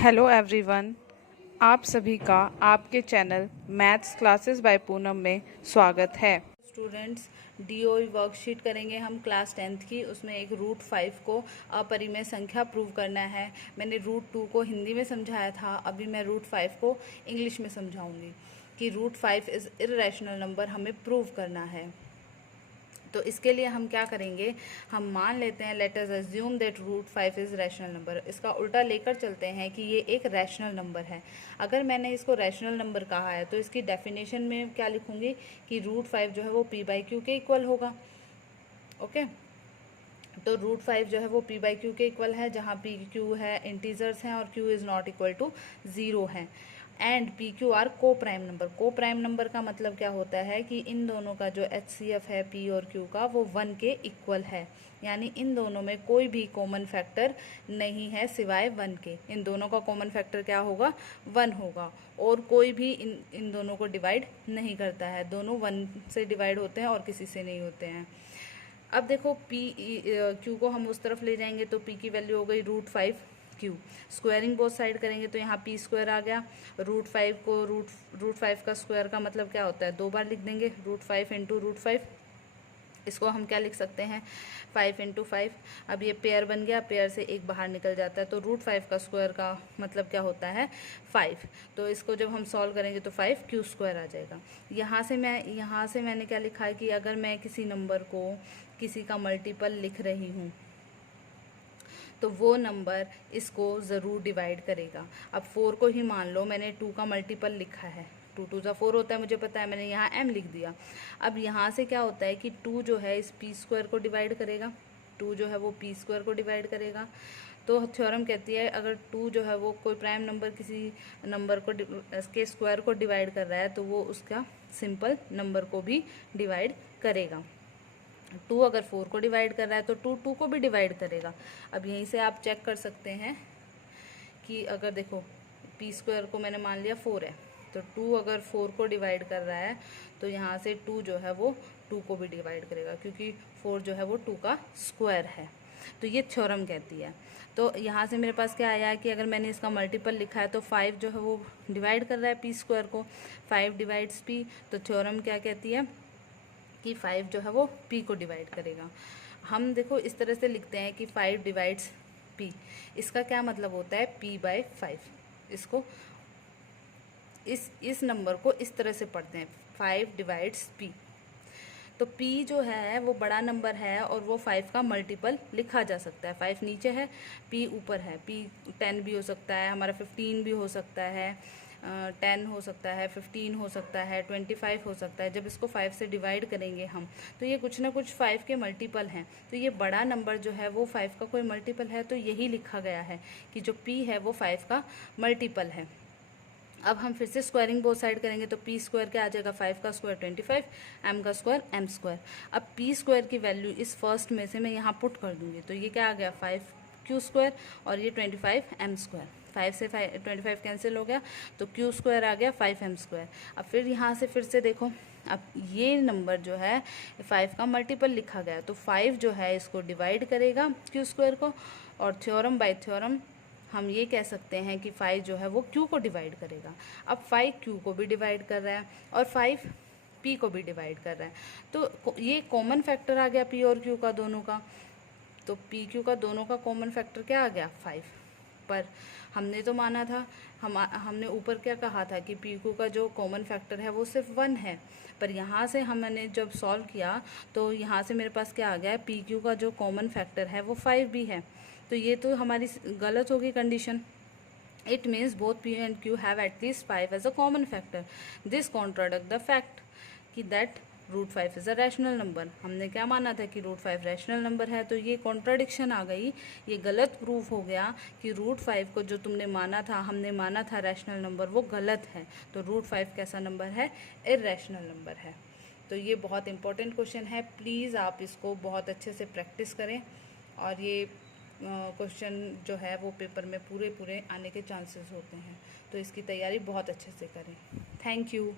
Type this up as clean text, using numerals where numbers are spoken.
Hello everyone, आप सभी का आपके channel maths classes bye Poonam में स्वागत है। स्टूडेंट्स, डीओई वर्कशीट करेंगे हम क्लास 10th की। उसमें एक रूट 5 को अपरिमेय संख्या प्रूव करना है। मैंने रूट 2 को हिंदी में समझाया था, अभी मैं रूट 5 को इंग्लिश में समझाऊंगी कि रूट 5 इज़ इर्रेशनल नंबर हमें प्रूव करना है। तो इसके लिए हम क्या करेंगे, हम मान लेते हैं, let us assume that root 5 is rational number. इसका उल्टा लेकर चलते हैं कि ये एक रैशनल नंबर है। अगर मैंने इसको रैशनल नंबर कहा है तो इसकी डेफिनेशन में क्या लिखूंगी कि रूट 5 जो है वो p/q के इक्वल होगा। ओके, तो रूट 5 जो है वो p/q के इक्वल है, जहाँ p q है इंटीजर्स हैं और q is not equal to 0 है। And p q are coprime number. Coprime number का मतलब क्या होता है कि इन दोनों का जो HCF है p और q का, वो 1 के इक्वल है। यानी इन दोनों में कोई भी कॉमन फैक्टर नहीं है सिवाय 1 के। इन दोनों का कॉमन फैक्टर क्या होगा, 1 होगा। और कोई भी इन दोनों को डिवाइड नहीं करता है, दोनों 1 से डिवाइड होते हैं और किसी से नहीं होते हैं। अब देखो क्यू को हम उस तरफ ले जाएंगे तो p की वैल्यू हो गई root 5 q। Squaring both side करेंगे तो यहाँ p स्क्वायर आ गया। रूट 5 को रूट 5 का स्क्वायर का मतलब क्या होता है, 2 बार लिख देंगे, रूट 5 इंटू रूट 5। इसको हम क्या लिख सकते हैं, 5 इंटू 5। अब ये पेयर बन गया, पेयर से एक बाहर निकल जाता है, तो रूट 5 का स्क्वायर का मतलब क्या होता है, 5। तो इसको जब हम सॉल्व करेंगे तो 5 q² आ जाएगा। यहाँ से मैंने क्या लिखा है कि अगर मैं किसी नंबर को किसी का मल्टीपल लिख रही हूँ तो वो नंबर इसको ज़रूर डिवाइड करेगा। अब 4 को ही मान लो मैंने 2 का मल्टीपल लिखा है, 2 2 ज़ा 4 होता है, मुझे पता है, मैंने यहाँ m लिख दिया। अब यहाँ से क्या होता है कि 2 जो है इस p² को डिवाइड करेगा, 2 जो है वो p² को डिवाइड करेगा। तो थ्योरम कहती है अगर 2 जो है वो कोई प्राइम नंबर किसी नंबर को के स्क्वायर को डिवाइड कर रहा है तो वो उसका सिंपल नंबर को भी डिवाइड करेगा। 2 अगर 4 को डिवाइड कर रहा है तो 2 2 को भी डिवाइड करेगा। अब यहीं से आप चेक कर सकते हैं कि अगर देखो p² को मैंने मान लिया 4 है, तो 2 अगर 4 को डिवाइड कर रहा है तो यहाँ से 2 जो है वो 2 को भी डिवाइड करेगा, क्योंकि 4 जो है वो 2 का स्क्वायर है। तो ये थ्योरम कहती है। तो यहाँ से मेरे पास क्या आया है कि अगर मैंने इसका मल्टीपल लिखा है तो 5 जो है वो डिवाइड कर रहा है p² को, 5 डिवाइड्स p। तो थ्योरम क्या कहती है कि 5 जो है वो p को डिवाइड करेगा। हम देखो इस तरह से लिखते हैं कि 5 डिवाइड्स p। इसका क्या मतलब होता है, p/5। इसको इस नंबर को इस तरह से पढ़ते हैं, 5 डिवाइड्स p। तो p जो है वो बड़ा नंबर है और वो 5 का मल्टीपल लिखा जा सकता है। 5 नीचे है, p ऊपर है। p 10 भी हो सकता है, हमारा 15 भी हो सकता है, 10 हो सकता है, 15 हो सकता है, 25 हो सकता है। जब इसको 5 से डिवाइड करेंगे हम तो ये कुछ ना कुछ 5 के मल्टीपल हैं। तो ये बड़ा नंबर जो है वो 5 का कोई मल्टीपल है, तो यही लिखा गया है कि जो p है वो 5 का मल्टीपल है। अब हम फिर से स्क्वायरिंग बोथ साइड करेंगे तो p² क्या आ जाएगा, 5 का स्क्वायर 25, m का स्क्वायर m²। अब p² की वैल्यू इस फर्स्ट में से मैं यहाँ पुट कर दूंगी तो ये क्या आ गया, 5q² और ये 25 m²। 5 से 25 कैंसिल हो गया तो q² आ गया 5m²। अब फिर यहाँ से फिर से देखो, अब ये नंबर जो है 5 का मल्टीपल लिखा गया, तो 5 जो है इसको डिवाइड करेगा q² को, और थ्योरम बाय थ्योरम हम ये कह सकते हैं कि 5 जो है वो q को डिवाइड करेगा। अब 5 q को भी डिवाइड कर रहा है और 5 p को भी डिवाइड कर रहा है, तो ये कॉमन फैक्टर आ गया p और q का दोनों का। तो p q का दोनों का कॉमन फैक्टर क्या आ गया, 5। पर हमने तो माना था, हमने ऊपर क्या कहा था कि p q का जो कॉमन फैक्टर है वो सिर्फ 1 है। पर यहाँ से हमने जब सॉल्व किया तो यहाँ से मेरे पास क्या आ गया है, p q का जो कॉमन फैक्टर है वो 5 भी है। तो ये तो हमारी गलत होगी condition. It means both p and q have at least 5 as a common factor. This contradict the fact कि that root 5 is a rational number. हमने क्या माना था कि रूट 5 रैशनल नंबर है, तो ये कॉन्ट्राडिक्शन आ गई, ये गलत प्रूफ हो गया कि रूट 5 को जो तुमने माना था, हमने माना था रैशनल नंबर, वो गलत है। तो रूट 5 कैसा नंबर है, इर्रेशनल नंबर है। तो ये बहुत इंपॉर्टेंट क्वेश्चन है, प्लीज़ आप इसको बहुत अच्छे से प्रैक्टिस करें, और ये क्वेश्चन जो है वो पेपर में पूरे आने के चांसेस होते हैं, तो इसकी तैयारी बहुत अच्छे से करें। Thank you.